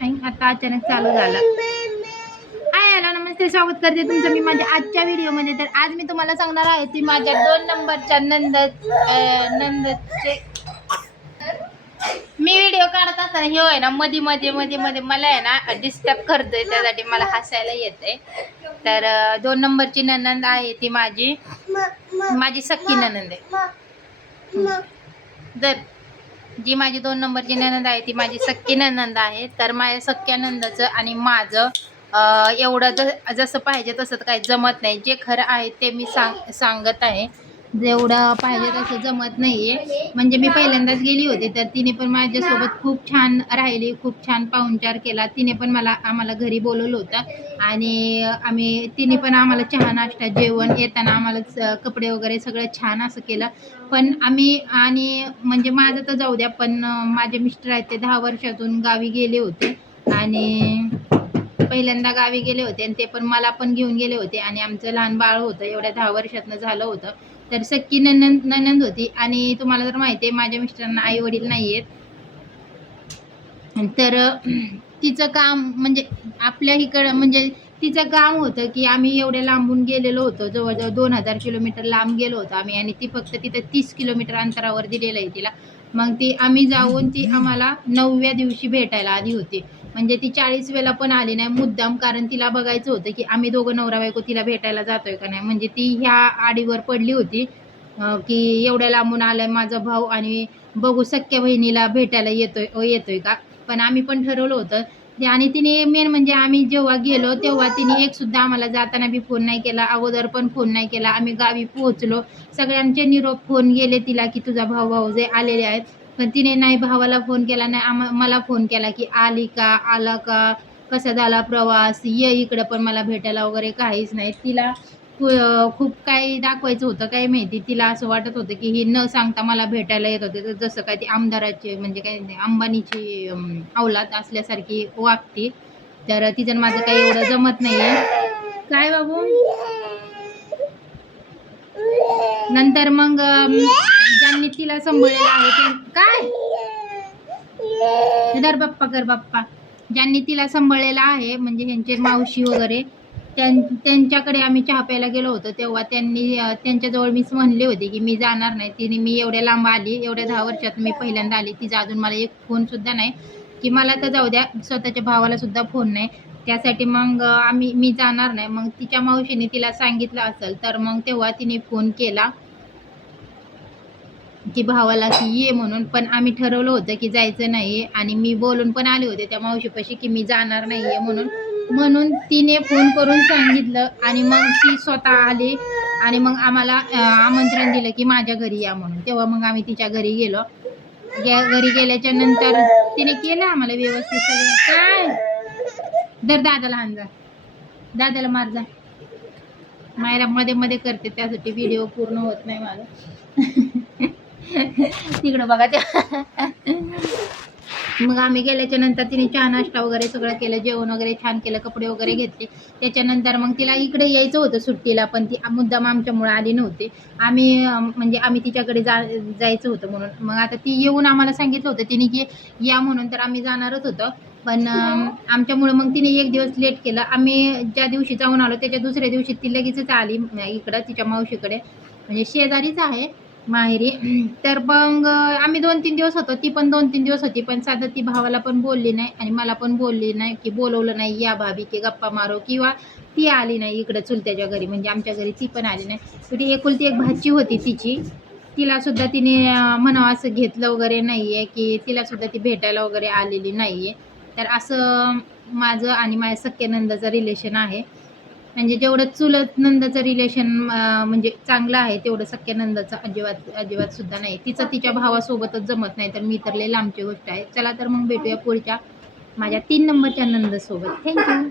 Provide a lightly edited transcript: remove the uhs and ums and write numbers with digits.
आणि आता अचानक चालू झालं. हाय हॅलो नमस्ते, स्वागत करते तुमचं मी माझ्या आजच्या व्हिडिओमध्ये. तर आज मी तुम्हाला सांगणार आहे ती माझ्या 2 नंबरच्या नंदचे. मी व्हिडिओ काढत असताना हे होय ना मध्ये मध्ये मध्ये मध्ये मला आहे ना डिस्टर्ब करतोय, त्यासाठी मला हसायला येते. तर 2 नंबरची ननंद आहे ती माझी सख्खी ननंद आहे. तर जी माझी 2 नंबरची ननंद आहे ती माझी सख्खी ननंद आहे. तर माझ्या सख्ख्या नंदाचं आणि माझं एवढं जसं पाहिजे तसं काही जमत नाही. जे खरं आहे ते मी सांगत आहे. जेवढं पाहिजे तसं जमत नाही आहे. म्हणजे मी पहिल्यांदाच गेली होती, तर तिने पण माझ्यासोबत खूप छान राहिली, खूप छान पाहुणचार केला. तिने पण आम्हाला घरी बोलवलं होतं आणि तिने पण आम्हाला चहा नाश्ता जेवण येताना आम्हाला कपडे वगैरे सगळं छान असं केलं. पण आम्ही आणि म्हणजे माझं तर जाऊ द्या, पण माझे मिस्टर आहेत ते 10 वर्षातून गावी गेले होते आणि पहिल्यांदा गावी गेले होते आणि ते पण मला पण घेऊन गेले होते आणि आमचं लहान बाळ होतं, एवढ्या 10 वर्षातनं झालं होतं. तर सख्खी ननंद होती आणि तुम्हाला तर माहिती आहे माझ्या मिस्टरांना आई वडील नाही आहेत. तर तिचं काम म्हणजे आपल्या इकडं म्हणजे तिचं काम होतं की आम्ही एवढ्या लांबून गेलेलो होतो, जवळजवळ 2000 किलोमीटर लांब गेलो होतो आम्ही आणि ती फक्त तिथं 30 किलोमीटर अंतरावर दिलेलं आहे तिला. मग ती आम्ही जाऊन ती आम्हाला 9व्या दिवशी भेटायला आली होती. म्हणजे ती 40 वेळेला पण आली नाही मुद्दाम, कारण तिला बघायचं होतं की आम्ही दोघं नवरा बायको तिला भेटायला जातोय का नाही. म्हणजे ती ह्या आडीवर पडली होती की एवढ्या लांबून आलाय माझा भाऊ आणि बघू सख्ख्या बहिणीला भेटायला येतोय का. पण आम्ही पण ठरवलं होतं आणि तिने मेन म्हणजे आम्ही जेव्हा गेलो तेव्हा तिने एक सुद्धा आम्हाला जाताना बी फोन नाही केला, अगोदर पण फोन नाही केला. आम्ही गावी पोहोचलो, सगळ्यांचे निरोप फोन गेले तिला की तुझा भाऊ जे आलेले आहेत, पण तिने नाही भावाला फोन केला, नाही मला फोन केला की आली का, आला का, कसा झाला प्रवास, ये इकडं पण मला भेटायला वगैरे काहीच नाही. तिला खूप काही दाखवायचं होतं काय माहिती. तिला असं वाटत होतं की ही न सांगता मला भेटायला येत होते, तर जसं काय ती आमदाराची म्हणजे काय अंबानीची औलाद असल्यासारखी वागते. तर तिचं माझं काही एवढं जमत नाहीये. काय बाबू नंतर मग ज्यांनी तिला सांभाळलेलं आहे ते काय धर बाप्पा कर बाप्पा, ज्यांनी तिला सांभाळलेलं आहे म्हणजे ह्यांचे मावशी वगैरे, त्यांच्याकडे आम्ही चहा प्यायला गेलो होतो. तेव्हा त्यांच्याजवळ मीच म्हणले होते की मी जाणार नाही. तिने मी एवढ्या लांब आली, एवढ्या 10 वर्षात मी पहिल्यांदा आली, तिचा अजून मला एक फोन सुद्धा नाही की मला तर जाऊ द्या स्वतःच्या भावाला सुद्धा फोन नाही. त्यासाठी मग मी जाणार नाही. मग तिच्या मावशीने तिला सांगितलं असेल, तर मग तेव्हा तिने फोन केला की भावाला की ये म्हणून. पण आम्ही ठरवलं होतं की जायचं नाही आणि मी बोलून पण आले होते त्या मावशीपाशी की मी जाणार नाहीये म्हणून तिने फोन करून सांगितलं आणि मग ती स्वतः आली आणि मग आम्हाला आमंत्रण दिलं की माझ्या घरी या म्हणून. तेव्हा मग आम्ही तिच्या घरी गेलो. घरी गेल्याच्या नंतर तिने केलं आम्हाला व्यवस्थित सगळं. काय दर दादाला हाण जा, दादाला मार जा. मायला मध्ये मध्ये करते त्यासाठी व्हिडिओ पूर्ण होत नाही माझा. तिकडं बघा त्या. मग आम्ही गेल्याच्या नंतर तिने चहा नाश्ता वगैरे सगळं केलं, जेवण वगैरे छान केलं, कपडे वगैरे घेतले. त्याच्यानंतर मग तिला इकडे यायचं होतं सुट्टीला, पण ती मुद्दाम आमच्यामुळे आली नव्हती. म्हणजे आम्ही तिच्याकडे जायचं होतं म्हणून. मग आता ती येऊन आम्हाला सांगितलं होतं तिने की या म्हणून, तर आम्ही जाणारच होतो. पण आमच्यामुळं मग तिने एक दिवस लेट केलं. आम्ही ज्या दिवशी जाऊन आलो त्याच्या दुसऱ्या दिवशी ती लगेचच आली इकडं तिच्या मावशीकडे, म्हणजे शेजारीच आहे माहेरी. तर मग आम्ही 2-3 दिवस होतो, ती पण 2-3 दिवस होती. पण साधं ती भावाला पण बोलली नाही आणि मला पण बोलली नाही की बोलवलं नाही या भाभी की गप्पा मारो, किंवा ती आली नाही इकडं चुलत्याच्या घरी, म्हणजे आमच्या घरी ती पण आली नाही. ती एकुलती एक भाची होती तिची, तिला सुद्धा तिने म्हणावं असं घेतलं वगैरे नाहीये की तिला सुद्धा ती भेटायला वगैरे आलेली नाहीये. तर असं माझं आणि माझ्या सख्या नंदाचं रिलेशन आहे. म्हणजे जेवढं चुलत नंदाचं रिलेशन म्हणजे चांगलं आहे, तेवढं सख्या नंदाचं अजिबात अजिबात सुद्धा नाही. तिचं तिच्या भावासोबतच जमत नाही, तर मी तर लय लांबची गोष्ट आहे. चला तर मग भेटूया पुढच्या माझ्या 3 नंबरच्या नंदसोबत. थँक्यू.